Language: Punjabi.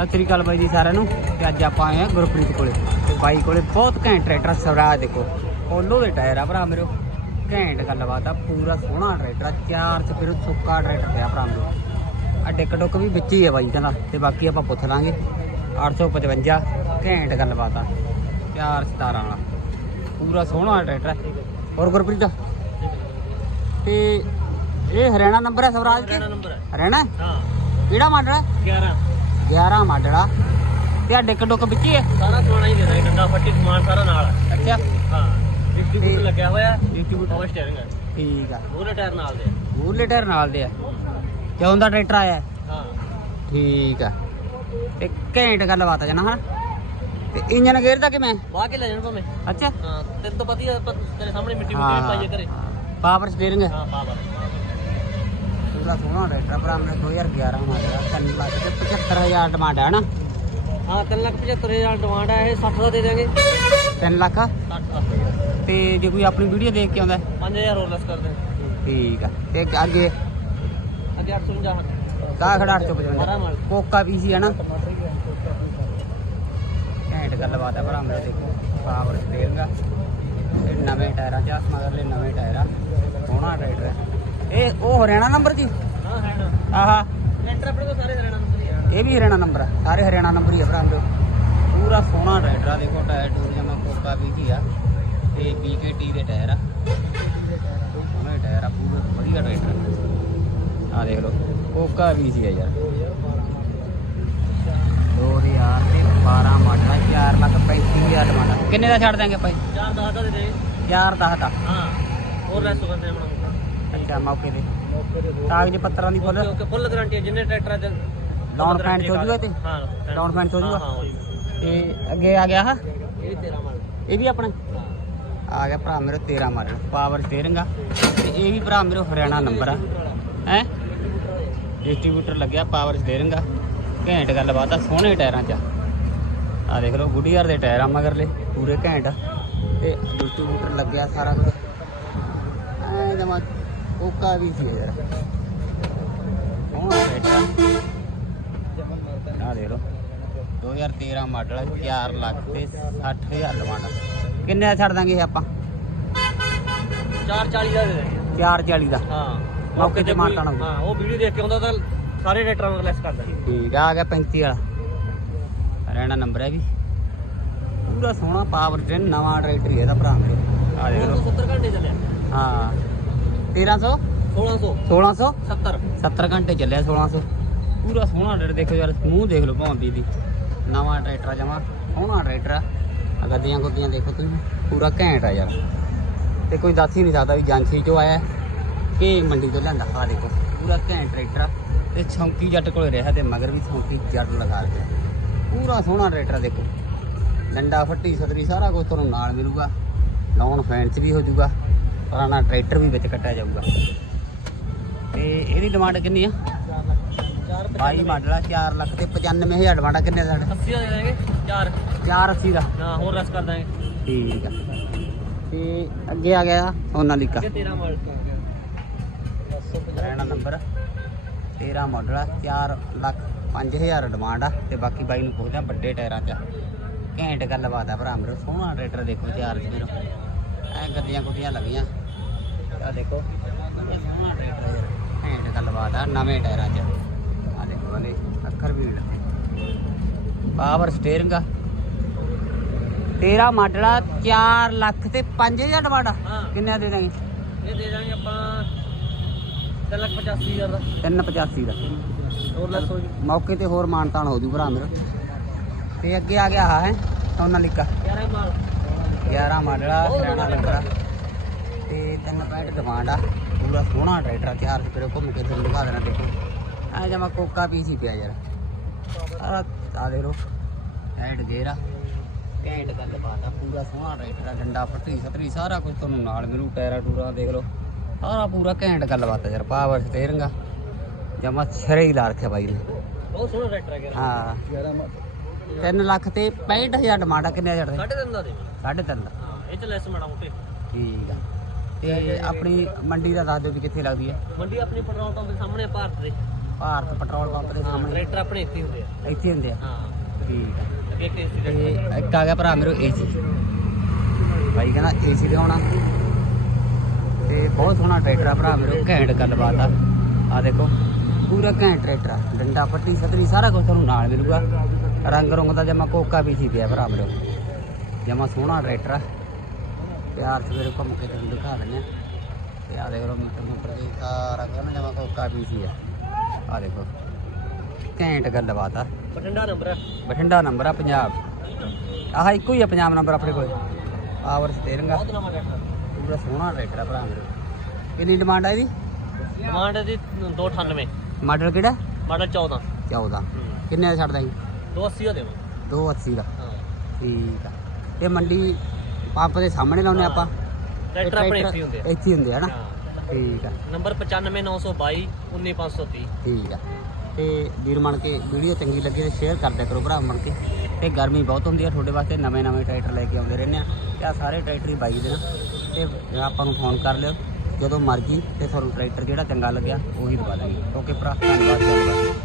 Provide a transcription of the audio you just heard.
ਸਤਿ ਸ੍ਰੀ ਅਕਾਲ ਬਾਈ ਜੀ ਸਾਰਿਆਂ ਨੂੰ ਤੇ ਅੱਜ ਆਪਾਂ ਆਏ ਆ ਗੁਰਪ੍ਰੀਤ ਕੋਲੇ। ਤੇ ਬਾਈ ਕੋਲੇ ਬਹੁਤ ਘੈਂਟ ਟਰੈਕਟਰ ਸਵਰਾਜ ਦੇਖੋ ਪੋਲੋ ਦੇ ਟਾਇਰ ਆ ਭਰਾ ਮੇਰੇ ਘੈਂਟ ਗੱਲਬਾਤ ਆ ਪੂਰਾ ਸੋਹਣਾ ਟਰੈਕਟਰ ਆ ਚਾਰ ਚ ਫਿਰ ਸੁੱਕਾ ਟਰੈਕਟਰ ਪਿਆ ਭਰਾ ਮੇਰੇ। ਆ ਡਿੱਕ ਡੁੱਕ ਵੀ ਵਿੱਚ ਹੀ ਆ ਬਾਈ ਕਹਿੰਦਾ ਤੇ ਬਾਕੀ ਆਪਾਂ ਪੁੱਛ ਲਾਂਗੇ। 855 ਘੈਂਟ ਗੱਲਬਾਤ ਆ ਚਾਰ 17 ਵਾਲਾ। ਪੂਰਾ ਸੋਹਣਾ ਟਰੈਕਟਰ ਆ। ਹੋਰ ਗੁਰਪ੍ਰੀਤ? ਤੇ ਇਹ ਹਰਿਆਣਾ ਨੰਬਰ ਹੈ ਸਵਰਾਜ ਕੇ ਨੰਬਰ ਹੈ ਹਰਿਆਣਾ? ਹਾਂ। ਕਿਹੜਾ ਮਾਡਲ ਹੈ 11 11 ਮਾਡਲ। ਤੇ ਆ ਡਿੱਕ ਡੁੱਕ ਵਿੱਚ ਹੀ? ਹੈ ਸਾਰਾ ਸਮਾਨ ਹੀ ਦੇਣਾ ਡੰਡਾ ਫੱਟੀ ਸਮਾਨ ਸਾਰਾ ਨਾਲ। ਹੈ। ਅੱਛਾ ਹਾਂ ਡਿਸਟ੍ਰੀਬਿਊਟਰ ਲੱਗਿਆ ਹੋਇਆ ਡਿਸਟ੍ਰੀਬਿਊਟਰ ਪਾਵਰ ਸਟੀਅਰਿੰਗ ਹੈ ਠੀਕ ਆ। ਉਹਦੇ ਟਾਇਰ ਨਾਲ ਦੇ ਬੂਰਲੇ ਟਾਇਰ ਨਾਲ ਦੇ ਆ। ਕਿਉਂ ਦਾ ਟਰੈਕਟਰ ਆਇਆ ਹੈ? ਠੀਕ ਆ। ਤੇ ਘੈਂਟ ਗੱਲਬਾਤ ਆ ਜਨਾ ਹਾਂ ਤੇ ਇੰਜਨ ਗੇਅਰ ਦਾ ਕਿਵੇਂ? ਵਾਹ ਕੇ ਲੈ ਜਾਣ ਭਾਵੇਂ। ਅੱਛਾ। ਹਾਂ ਤੈਨੂੰ ਤਾਂ ਪਤਾ ਹੀ ਤੇਰੇ ਸਾਹਮਣੇ ਮਿੱਟੀ ਮਿੱਟੀ ਪਾਈਏ ਕਰੇ ਪਾਵਰ ਸਟੀਅਰਿੰਗ। ਹਾਂ ਪਾਵਰ। ਪੂਰਾ ਸੋਹਣਾ ਟਰੈਕਟਰ ਭਰਾ ਮੇਰੇ 2011 ਮਾਡਲ ਆ 3 ਲੱਖ ਤੇ 75000 ਡਿਮਾਂਡ ਹੈ ਨਾ ਹਾਂ 3 ਲੱਖ 75000 ਡਿਮਾਂਡ ਹੈ ਇਹ 60 ਦਾ ਦੇ ਦਾਂਗੇ 3 ਲੱਖ? 60 ਦਾ ਤੇ ਜੇ ਕੋਈ ਆਪਣੀ ਵੀਡੀਓ ਦੇਖ ਕੇ ਆਉਂਦਾ? ਹੈ, 5000 ਹੋਰ ਲੈਸ ਕਰ ਦੇ ਠੀਕ ਆ ਤੇ ਅੱਗੇ? ਅੱਗੇ 850 ਕਾ ਖੜਾ ਬਾਰਾਂ 855 ਮਾਡਲ। ਕੋਕਾ ਵੀ ਸੀ ਹੈ ਨਾ? ਘੈਂਟ ਗੱਲਬਾਤ ਹੈ ਭਰਾ ਮੇਰੇ ਦੇਖੋ ਪਾਵਰ ਸਟੀਅਰਿੰਗ ਤੇ ਨਵੇਂ ਟਾਇਰਾਂ ਚ ਆ, ਮਗਰਲੇ ਨਵੇਂ ਟਾਇਰ। ਸੋਹਣਾ ਟਰੈਕਟਰ ਹੈ ਇਹ ਉਹ ਹਰਿਆਣਾ ਨੰਬਰ ਜੀ? ਹਾਂ ਹੈ ਨਾ। ਆਹਾ। ਲੈਂਟਰ ਆਪਣੇ ਕੋਲ ਸਾਰੇ ਹਰਿਆਣਾ ਨੰਬਰ ਹੀ ਆ। ਇਹ ਵੀ ਹਰਿਆਣਾ ਨੰਬਰ ਆ। ਸਾਰੇ ਹਰਿਆਣਾ ਨੰਬਰ ਹੀ ਆ ਭਰਾ। ਮੇਰੇ ਪੂਰਾ ਸੋਹਣਾ ਟਰੈਕਟਰ ਆ ਦੇਖੋ ਟਾਇਰ ਟੂਰ ਜਮਾ ਕੋਕਾ ਵੀ ਜੀ ਆ। ਤੇ BKT ਦੇ ਟਾਇਰ ਆ। ਸੋਹਣੇ ਟਾਇਰ ਆ ਪੂਰਾ ਵਧੀਆ ਟਰੈਕਟਰ ਆ। ਦੇਖ ਲਓ ਕੋਕਾ ਵੀ ਸੀ ਆ ਯਾਰ। 2000 ਤੇ 12 ਮਾਡਲ ਆ 4 ਲੱਖ 35000 ਡਿਮਾਂਡ ਕਿੰਨੇ ਦਾ ਛੱਡ ਦਾਂਗੇ ਭਾਈ ਚਾਰ ਦਸ ਦਾ ਦੇ ਦੇ। 4 10 ਦਾ। ਹਾਂ। ਹੋਰ ਲੈਸ ਕਰ ਦੇ ਅੱਛਾ ਮੌਕੇ ਤੇ ਕਾਗਜ਼ ਪੱਤਰਾਂ ਦੀ ਫੁੱਲ ਓਕੇ ਫੁੱਲ ਗਾਰੰਟੀ ਹੈ ਜਿੰਨੇ ਟਰੈਕਟਰ ਆ Down payment ਹੋ ਜੂਗਾ ਤੇ? ਹਾਂ Down payment ਹੋ ਜੂਗਾ? ਹਾਂ ਹੋ ਜੂਗਾ ਤੇ ਅੱਗੇ ਆ ਗਿਆ ਹਾ? ਇਹ ਵੀ ਤੇਰਾ ਮਾਲ ਇਹ ਵੀ ਆਪਣਾ? ਆ ਗਿਆ ਭਰਾ ਮੇਰੇ 13 ਮਾਡਲ ਪਾਵਰ ਸਟੀਅਰਿੰਗ ਆ। ਤੇ ਇਹ ਵੀ ਭਰਾ ਮੇਰੇ ਹਰਿਆਣਾ ਨੰਬਰ ਆ। ਹੈ? ਡਿਸਟ੍ਰੀਬਿਊਟਰ ਲੱਗਿਆ ਪਾਵਰ ਸਟੀਅਰਿੰਗ ਆ। ਘੈਂਟ ਗੱਲਬਾਤ ਆ ਸੋਹਣੇ ਟਾਇਰਾਂ 'ਚ ਆ। ਦੇਖ ਲਓ ਗੁੱਡੀਅਰ ਦੇ ਟਾਇਰ ਆ ਮਗਰਲੇ ਪੂਰੇ ਘੈਂਟ ਤੇ ਡਿਸਟ੍ਰੀਬਿਊਟਰ ਲੱਗਿਆ ਸਾਰਾ। ਕੁਝ ਐ ਜਮਾ ਸੀ ਯਾਰ। ਸੋਹਣਾ ਟਰੈਕਟਰ ਆ ਦੇਖ ਲਓ। 2013 ਮਾਡਲ ਆ 4 ਲੱਖ ਤੇ 60000 ਲਵਾਂਡਾ ਕਿੰਨੇ ਦਾ ਛੱਡ ਦਾਂਗੇ ਇਹ ਆਪਾਂ? 440 ਦਾ ਦੇ ਦੇ। 440 ਦਾ। ਹਾਂ। ਮੌਕੇ ਤੇ ਮਾਰ ਤਾਣਾ ਹਾਂ ਉਹ ਵੀਡੀਓ ਦੇਖ ਕੇ ਆਉਂਦਾ ਤਾਂ ਸਾਰੇ ਟਰੈਕਟਰਾਂ ਨੂੰ ਲੈਸ ਕਰ ਦਾਂਗੇ ਠੀਕ ਆ ਆ ਗਿਆ 35 ਵਾਲਾ। ਹਰਿਆਣਾ ਨੰਬਰ ਹੈ ਵੀ। ਪੂਰਾ ਸੋਹਣਾ ਪਾਵਰ ਟ੍ਰੇਨ ਨਵਾਂ ਟਰੈਕਟਰ ਹੀ ਹੈ ਇਹਦਾ ਭਰਾ ਮੇਰੇ। ਆ ਦੇਖ ਲਓ। 70 ਘੰਟੇ ਚੱਲਿਆ। ਹਾਂ। 1300 1600 1600 70 70 ਘੰਟੇ ਚੱਲਿਆ 1600 ਪੂਰਾ ਸੋਹਣਾ ਟਰੈਕਟਰ ਦੇਖੋ ਯਾਰ ਮੂੰਹ ਦੇਖ ਲਓ ਭਾਂਦੀ ਦੀ ਨਵਾਂ ਟਰੈਕਟਰ ਆ ਜਮਾ ਸੋਹਣਾ ਟਰੈਕਟਰ ਆ। ਆ ਗੱਡੀਆਂ ਗੁੱਡੀਆਂ ਦੇਖੋ ਤੁਸੀਂ ਪੂਰਾ ਘੈਂਟ ਆ ਯਾਰ। ਤੇ ਕੋਈ ਦੱਸ ਹੀ ਨਹੀਂ ਸਕਦਾ ਵੀ ਜਾਂਸੀ ਚੋਂ ਆਇਆ ਕਿ ਮੰਡੀ ਤੋਂ ਲਿਆਂਦਾ ਆ ਦੇਖੋ ਪੂਰਾ ਘੈਂਟ ਟਰੈਕਟਰ ਆ। ਤੇ ਛੌਂਕੀ ਜੱਟ ਕੋਲ ਰਿਹਾ ਤੇ ਮਗਰ ਵੀ ਛੌਂਕੀ ਜੱਟ ਲਗਾ ਰੱਖਿਆ ਪੂਰਾ ਸੋਹਣਾ ਟਰੈਕਟਰ ਆ ਦੇਖੋ। ਡੰਡਾ ਫੱਟੀ ਸਤਰੀ ਸਾਰਾ ਕੁਝ ਤੁਹਾਨੂੰ ਨਾਲ ਮਿਲੂਗਾ। ਲਾਉਣ ਫੈਂਸ ਵੀ ਹੋ ਜਾਊਗਾ। ਪੁਰਾਣਾ ਟਰੈਕਟਰ ਵੀ ਵਿੱਚ ਕੱਟਿਆ ਜਾਊਗਾ। ਤੇ ਇਹਦੀ ਡਿਮਾਂਡ ਕਿੰਨੀ ਆ? 4 22 ਮਾਡਲ ਆ 4 ਲੱਖ ਤੇ 95000 ਡਿਮਾਂਡ ਕਿੰਨੇ ਦਾ ਸਾਡਾ? 80 ਦਾ ਦੇ ਦਾਂਗੇ 4 480 ਦਾ? ਹਾਂ ਹੋਰ ਲੈਸ ਕਰ ਦਾਂਗੇ। ਠੀਕ ਆ। ਤੇ ਅੱਗੇ ਆ ਗਿਆ ਸੋਨਾਲੀਕਾ ਇਹ 13 ਮਾਡਲ ਰਹਿਣਾ ਨੰਬਰ 13 ਮਾਡਲ ਆ 4 ਲੱਖ 5000 ਡਿਮਾਂਡ ਆ। ਤੇ ਬਾਕੀ ਬਾਈ ਨੂੰ ਪੁੱਛਦੇ ਵੱਡੇ ਟਾਇਰਾਂ 'ਚ। ਘੈਂਟ ਗੱਲਬਾਤ ਆ ਭਰਾ ਮੇਰੇ ਸੋਹਣਾ ਟਰੈਕਟਰ ਦੇਖੋ ਚਾਰ ਚ ਮੇਰੇ ਐ ਗੱਡੀਆਂ ਗੁੱਡੀਆਂ ਲੱਗੀਆਂ। ਆ ਦੇਖੋ। ਇਹ ਸੋਹਣਾ ਟਰੈਕਟਰ ਆ ਯਾਰ। ਘੈਂਟ ਗੱਲਬਾਤ ਆ ਨਵੇਂ ਟਾਇਰਾਂ 'ਚ ਆ ਦੇਖੋ ਵਾਲੇ ਅੱਖਰ ਵੀੜ ਪਾਵਰ ਸਟੀਅਰਿੰਗ ਆ। 13 ਮਾਡਲ ਆ 4 ਲੱਖ ਤੇ 5000 ਡਿਮਾਂਡ ਆ ਹਾਂ। ਕਿੰਨੇ ਦਾ ਦਾਂਗੇ ਇਹ ਦੇ ਦਾਂਗੇ ਆਪਾਂ 3 ਲੱਖ 85 ਹਜ਼ਾਰ ਦਾ। 385 ਦਾ। ਹੋਰ ਲੈਸ ਹੋ ਜੂ। ਮੌਕੇ ਤੇ ਹੋਰ ਮਾਨਤਾਨ ਹੋ ਜੂ ਭਰਾ ਮੇਰਾ। ਤੇ ਅੱਗੇ ਆ ਗਿਆ ਹੈ? ਸੋਨਾਲੀਕਾ। 11 ਮਾਲ 11 ਮਾਡਲ ਆ ਹਰਿਆਣਾ ਨੰਬਰ ਆ। ਤੇ ਤਿੰਨ ਪੈਂਟ ਡਿਮਾਂਡ ਆ। ਪੂਰਾ ਸੋਹਣਾ ਟਰੈਕਟਰ ਆ ਚਾਰ ਸਪਰੇ ਘੁੰਮ ਕੇ ਤੁਹਾਨੂੰ ਦਿਖਾ ਦੇਣਾ ਦੇਖੋ। ਆ ਜਮਾ ਕੋਕਾ ਪੀਸ ਹੀ ਪਿਆ ਯਾਰ। ਆ ਆ ਦੇ ਲੋ ਐਂਡ ਗੇਅਰ ਆ। ਘੈਂਟ ਗੱਲ ਬਾਤ ਆ ਪੂਰਾ ਸੋਹਣਾ ਟਰੈਕਟਰ ਆ ਡੰਡਾ ਫੱਟੀ ਸਤਰੀ ਸਾਰਾ ਕੁਝ ਤੁਹਾਨੂੰ ਨਾਲ ਮਿਲੂ ਟਾਇਰਾ ਟੂਰਾ ਦੇਖ ਲਓ। ਸਾਰਾ ਪੂਰਾ ਘੈਂਟ ਗੱਲ ਬਾਤ ਆ ਯਾਰ ਪਾਵਰ ਸਟੀਅਰਿੰਗ ਆ। ਜਮਾ ਛਰੇ ਹੀ ਲਾ ਰੱਖਿਆ ਬਾਈ ਨੇ। ਬਹੁਤ ਸੋਹਣਾ ਟਰੈਕਟਰ ਹੈ ਹਾਂ। 11 ਮਾਡਲ 3 ਲੱਖ ਤੇ 65000 ਡਿਮਾਂਡ ਆ ਕਿੰਨੇ ਹਜ਼ਾਰ ਦੇ? ਸਾਢੇ ਤਿੰਨ ਦਾ ਦੇ। ਸਾਢੇ ਤਿੰਨ ਦਾ। ਹਾਂ ਇਹ ਚ ਲੈਸ ਮਾੜਾ ਮੋਟੇ ਠੀਕ ਆ। ਤੇ ਆਪਣੀ ਮੰਡੀ ਦਾ ਦੱਸ ਦਿਓ ਵੀ ਕਿੱਥੇ ਲੱਗਦੀ ਹੈ। ਮੰਡੀ ਆਪਣੀ ਪੈਟਰੋਲ ਪੰਪ ਦੇ ਸਾਹਮਣੇ ਆ ਭਾਰਤ ਦੇ। ਭਾਰਤ ਪੈਟਰੋਲ ਪੰਪ ਦੇ ਸਾਹਮਣੇ। ਟਰੈਕਟਰ ਆਪਣੇ ਇੱਥੇ ਹੁੰਦੇ ਆ। ਇੱਥੇ ਹੁੰਦੇ ਆ? ਹਾਂ। ਠੀਕ ਆ। ਅੱਗੇ ਤੇ ਇੱਕ ਆ ਗਿਆ ਭਰਾ ਮੇਰੇ ਏਸੀ। ਭਾਈ ਕਹਿੰਦਾ ਏਸੀ ਦਿਖਾਉਣਾ ਤੇ ਬਹੁਤ ਸੋਹਣਾ ਟਰੈਕਟਰ ਆ ਭਰਾ ਮੇਰੇ ਘੈਂਟ ਗੱਲਬਾਤ ਆ। ਆ ਦੇਖੋ ਪੂਰਾ ਘੈਂਟ ਟਰੈਕਟਰ ਆ। ਡੰਡਾ ਪੱਟੀ ਸਤਰੀ ਸਾਰਾ ਕੁਝ ਤੁਹਾਨੂੰ ਨਾਲ ਮਿਲੂਗਾ। ਰੰਗ ਰੰਗ ਦਾ ਜਮਾ ਕੋਕਾ ਵੀ ਸੀ ਪਿਆ ਭਰਾ ਮੇਰੇ। ਜਮਾ ਸੋਹਣਾ ਟਰੈਕਟਰ ਆ। ਪਿਆਰ ਚ ਮੇਰੇ ਘੁੰਮ ਕੇ ਤੁਹਾਨੂੰ ਦਿਖਾ ਦਿੰਦੇ ਆ ਤੇ ਆ ਦੇਖੋ ਮੀਟਰ ਮੂਟਰ ਦੀ ਸਾਰਾ ਕਹਿੰਦਾ ਜਮਾ ਕੋਕਾ ਵੀ ਸੀ ਆ। ਆ ਦੇਖੋ। ਘੈਂਟ ਗੱਲਬਾਤ ਆ। ਬਠਿੰਡਾ ਨੰਬਰ ਆ। ਬਠਿੰਡਾ ਨੰਬਰ ਆ ਪੰਜਾਬ। ਆਹ ਇੱਕੋ ਹੀ ਆ ਪੰਜਾਬ ਨੰਬਰ ਆਪਣੇ ਕੋਲ। ਪਾਵਰ ਸਟੀਅਰਿੰਗ ਆ। ਪੂਰਾ ਸੋਹਣਾ ਟਰੈਕਟਰ ਆ ਭਰਾ ਮੇਰੇ। ਕਿੰਨੀ ਡਿਮਾਂਡ ਆ ਇਹਦੀ? ਡਿਮਾਂਡ ਦੀ 298 ਮਾਡਲ ਕਿਹੜਾ? ਮਾਡਲ 14 14 ਕਿੰਨੇ ਦਾ ਛੱਡਦਾ ਜੀ? 280 ਦਾ ਦੇਵਾਂ। 280 ਦਾ। ਠੀਕ ਆ। ਇਹ ਮੰਡੀ ਪੰਪ ਦੇ ਸਾਹਮਣੇ ਲਾਉਨੇ ਆਪਾਂ। ਟਰੈਕਟਰ ਆਪਣੇ ਇੱਥੇ ਹੀ ਹੁੰਦੇ ਆ। ਇੱਥੇ ਹੀ ਹੁੰਦੇ ਆ ਨਾ ਠੀਕ ਆ। ਨੰਬਰ 95922 19530 ਠੀਕ ਆ। ਤੇ ਵੀਰ ਬਣ ਕੇ ਵੀਡੀਓ ਚੰਗੀ ਲੱਗੇ ਤੇ ਸ਼ੇਅਰ ਕਰ ਦਿਆ ਕਰੋ ਭਰਾ ਬਣ ਕੇ। ਤੇ ਗਰਮੀ ਬਹੁਤ ਹੁੰਦੀ ਆ ਤੁਹਾਡੇ ਵਾਸਤੇ ਨਵੇਂ ਨਵੇਂ ਟਰੈਕਟਰ ਲੈ ਕੇ ਆਉਂਦੇ ਰਹਿੰਦੇ ਆ। ਤੇ ਆ ਸਾਰੇ ਟਰੈਕਟਰ ਹੀ ਬਾਈ ਦੇ ਨਾ। ਤੇ ਆਪਾਂ ਨੂੰ ਫੋਨ ਕਰ ਲਿਓ। ਜਦੋਂ ਮਰਜ਼ੀ ਤੇ ਤੁਹਾਨੂੰ ਟਰੈਕਟਰ ਜਿਹੜਾ ਚੰਗਾ ਲੱਗਿਆ ਉਹੀ ਦਵਾ ਦਾਂਗੇ। ਓਕੇ ਭਰਾ ਧੰਨਵਾਦ ਧੰਨਵਾਦ।